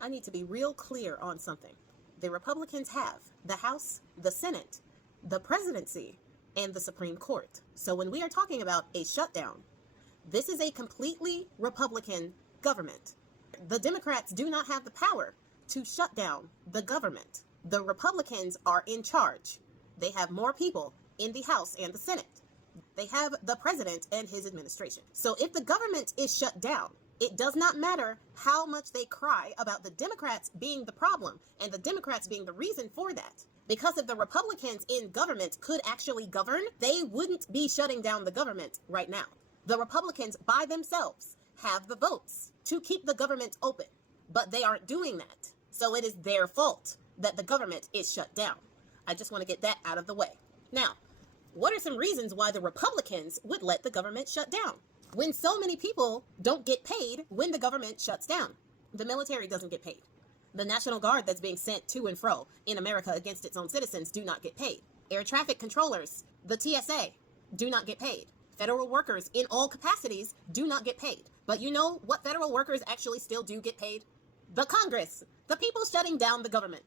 I need to be real clear on something. The Republicans have the House, the Senate, the presidency, and the Supreme Court. So when we are talking about a shutdown, this is a completely Republican government. The Democrats do not have the power to shut down the government. The Republicans are in charge. They have more people in the House and the Senate. They have the president and his administration. So if the government is shut down, it does not matter how much they cry about the Democrats being the problem and the Democrats being the reason for that. Because if the Republicans in government could actually govern, they wouldn't be shutting down the government right now. The Republicans by themselves have the votes to keep the government open, but they aren't doing that. So it is their fault that the government is shut down. I just want to get that out of the way. Now, what are some reasons why the Republicans would let the government shut down? When so many people don't get paid when the government shuts down. The military doesn't get paid. The National Guard that's being sent to and fro in America against its own citizens do not get paid. Air traffic controllers, the TSA, do not get paid. Federal workers in all capacities do not get paid. But you know what federal workers actually still do get paid? The Congress, the people shutting down the government.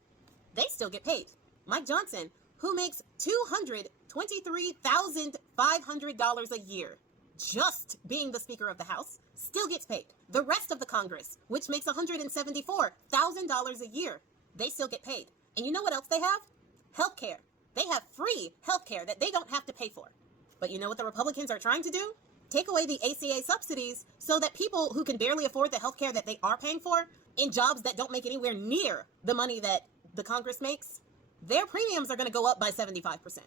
They still get paid. Mike Johnson, who makes $223,500 a year, just being the Speaker of the House, still gets paid. The rest of the Congress, which makes $174,000 a year, they still get paid. And you know what else they have? Healthcare. They have free healthcare that they don't have to pay for. But you know what the Republicans are trying to do? Take away the ACA subsidies so that people who can barely afford the healthcare that they are paying for in jobs that don't make anywhere near the money that the Congress makes, their premiums are going to go up by 75%.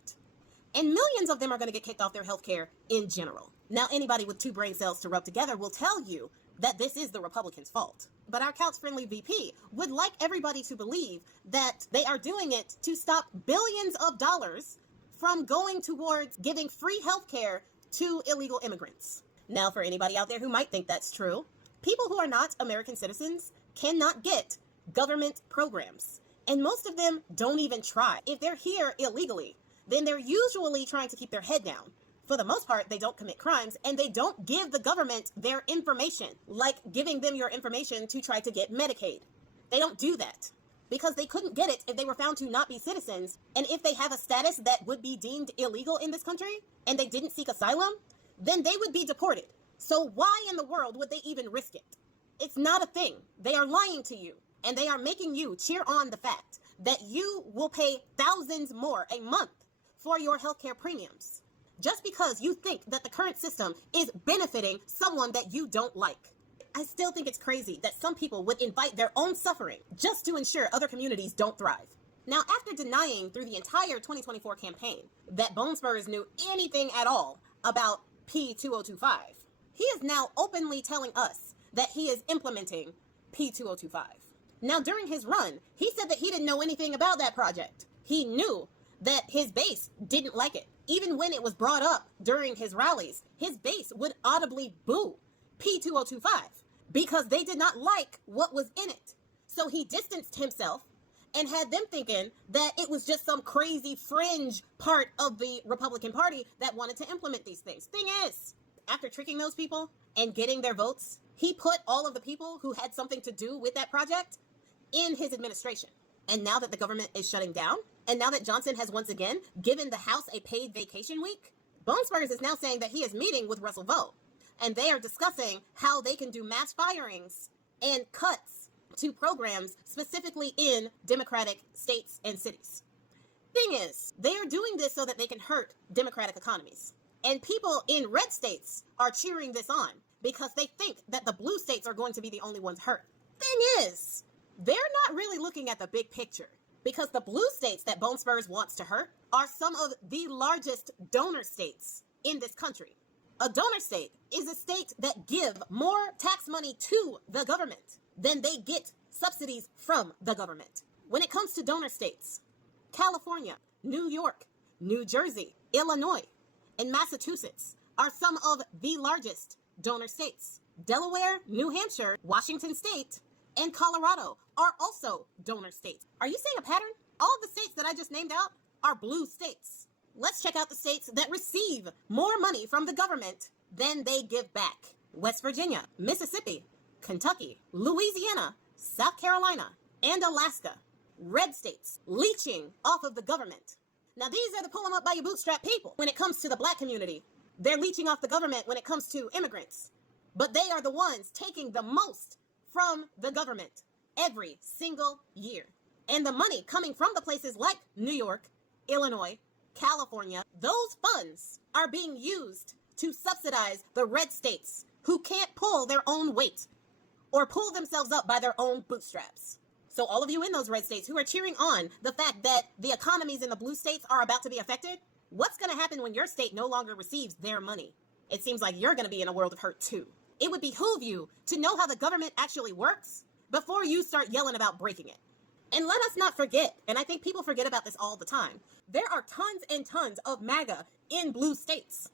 And millions of them are going to get kicked off their health care in general. Now, anybody with two brain cells to rub together will tell you that this is the Republicans' fault. But our couch-friendly VP would like everybody to believe that they are doing it to stop billions of dollars from going towards giving free health care to illegal immigrants. Now, for anybody out there who might think that's true, people who are not American citizens cannot get government programs. And most of them don't even try. If they're here illegally, then they're usually trying to keep their head down. For the most part, they don't commit crimes and they don't give the government their information, like giving them your information to try to get Medicaid. They don't do that because they couldn't get it if they were found to not be citizens. And if they have a status that would be deemed illegal in this country and they didn't seek asylum, then they would be deported. So why in the world would they even risk it? It's not a thing. They are lying to you. And they are making you cheer on the fact that you will pay thousands more a month for your healthcare premiums just because you think that the current system is benefiting someone that you don't like. I still think it's crazy that some people would invite their own suffering just to ensure other communities don't thrive. Now, after denying through the entire 2024 campaign that Bone Spurs knew anything at all about P2025, he is now openly telling us that he is implementing P2025. Now, during his run, he said that he didn't know anything about that project. He knew that his base didn't like it. Even when it was brought up during his rallies, his base would audibly boo P2025 because they did not like what was in it. So he distanced himself and had them thinking that it was just some crazy fringe part of the Republican Party that wanted to implement these things. Thing is, after tricking those people and getting their votes, he put all of the people who had something to do with that project in his administration. And now that the government is shutting down, and now that Johnson has once again given the House a paid vacation week, Bone Spurs is now saying that he is meeting with Russell Vought, and they are discussing how they can do mass firings and cuts to programs specifically in Democratic states and cities. Thing is, they are doing this so that they can hurt Democratic economies. And people in red states are cheering this on because they think that the blue states are going to be the only ones hurt. Thing is, they're not really looking at the big picture because the blue states that Bone Spurs wants to hurt are some of the largest donor states in this country. A donor state is a state that give more tax money to the government than they get subsidies from the government. When it comes to donor states, California, New York, New Jersey, Illinois, and Massachusetts are some of the largest donor states. Delaware, New Hampshire, Washington State, and Colorado are also donor states. Are you seeing a pattern? All of the states that I just named out are blue states. Let's check out the states that receive more money from the government than they give back. West Virginia, Mississippi, Kentucky, Louisiana, South Carolina, and Alaska, red states, leeching off of the government. Now, these are the pull them up by your bootstrap people. When it comes to the black community, they're leeching off the government when it comes to immigrants. But they are the ones taking the most from the government every single year. And the money coming from the places like New York, Illinois, California, those funds are being used to subsidize the red states who can't pull their own weight or pull themselves up by their own bootstraps. So all of you in those red states who are cheering on the fact that the economies in the blue states are about to be affected, what's going to happen when your state no longer receives their money? It seems like you're going to be in a world of hurt too. It would behoove you to know how the government actually works before you start yelling about breaking it. And let us not forget, and I think people forget about this all the time, there are tons and tons of MAGA in blue states.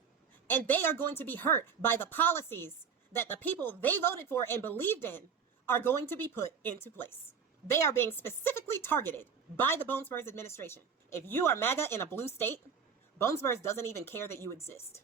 And they are going to be hurt by the policies that the people they voted for and believed in are going to be put into place. They are being specifically targeted by the Bone Spurs administration. If you are MAGA in a blue state, Bone Spurs doesn't even care that you exist.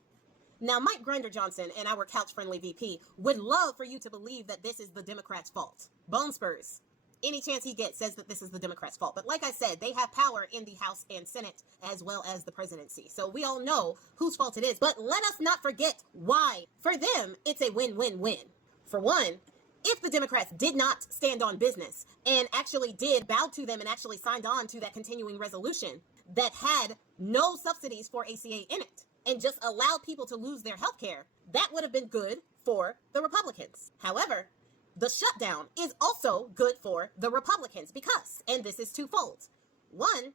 Now, Mike Grinder Johnson and our couch-friendly VP would love for you to believe that this is the Democrats' fault. Bone Spurs, any chance he gets, says that this is the Democrats' fault. But like I said, they have power in the House and Senate as well as the presidency. So we all know whose fault it is. But let us not forget why. For them, it's a win-win-win. For one, if the Democrats did not stand on business and actually did bow to them and actually signed on to that continuing resolution that had no subsidies for ACA in it and just allowed people to lose their health care, that would have been good for the Republicans. However, the shutdown is also good for the Republicans because, and this is twofold. One,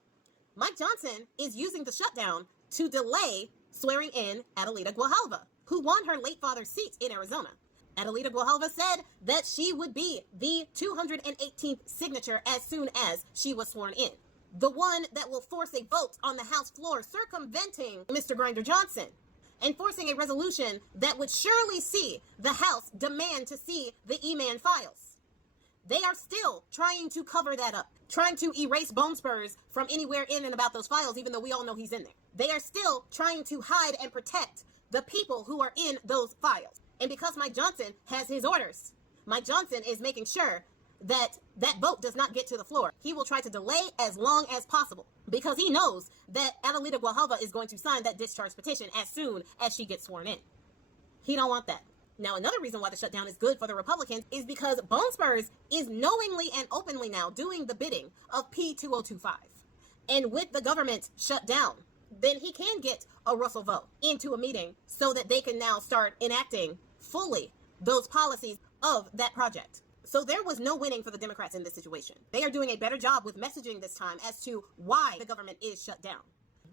Mike Johnson is using the shutdown to delay swearing in Adelita Guajalva, who won her late father's seat in Arizona. Adelita Guajalva said that she would be the 218th signature as soon as she was sworn in. The one that will force a vote on the House floor circumventing Mr. Grinder Johnson and forcing a resolution that would surely see the House demand to see the E-Man files. They are still trying to cover that up, trying to erase Bone Spurs from anywhere in and about those files, even though we all know he's in there. They are still trying to hide and protect the people who are in those files. And because Mike Johnson has his orders, Mike Johnson is making sure that that vote does not get to the floor. He will try to delay as long as possible because he knows that Adelita Guajalva is going to sign that discharge petition as soon as she gets sworn in. He don't want that. Now, another reason why the shutdown is good for the Republicans is because Bone Spurs is knowingly and openly now doing the bidding of P2025. And with the government shut down, then he can get a Russell vote into a meeting so that they can now start enacting fully those policies of that project. So there was no winning for the Democrats in this situation. They are doing a better job with messaging this time as to why the government is shut down.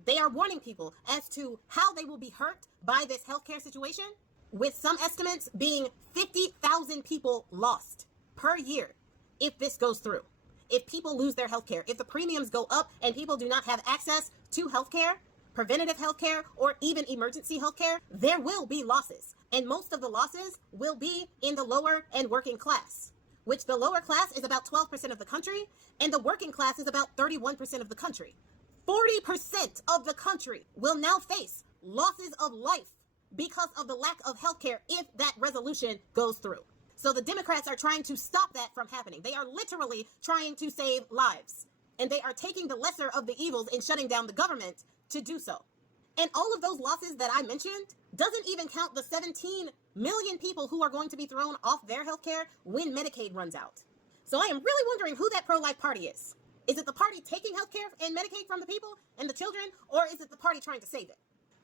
They are warning people as to how they will be hurt by this healthcare situation, with some estimates being 50,000 people lost per year if this goes through. If people lose their healthcare, if the premiums go up and people do not have access to healthcare, preventative healthcare, or even emergency healthcare, there will be losses. And most of the losses will be in the lower and working class, which the lower class is about 12% of the country, and the working class is about 31% of the country. 40% of the country will now face losses of life because of the lack of healthcare if that resolution goes through. So the Democrats are trying to stop that from happening. They are literally trying to save lives, and they are taking the lesser of the evils in shutting down the government to do so. And all of those losses that I mentioned doesn't even count the 17 million people who are going to be thrown off their health care when Medicaid runs out. So I am really wondering who that pro-life party is. Is it the party taking health care and Medicaid from the people and the children, or is it the party trying to save it?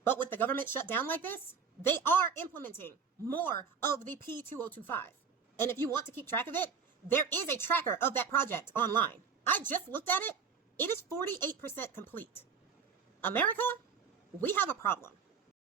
But with the government shut down like this, they are implementing more of the P2025. And if you want to keep track of it, there is a tracker of that project online. I just looked at it. It is 48% complete. America, we have a problem.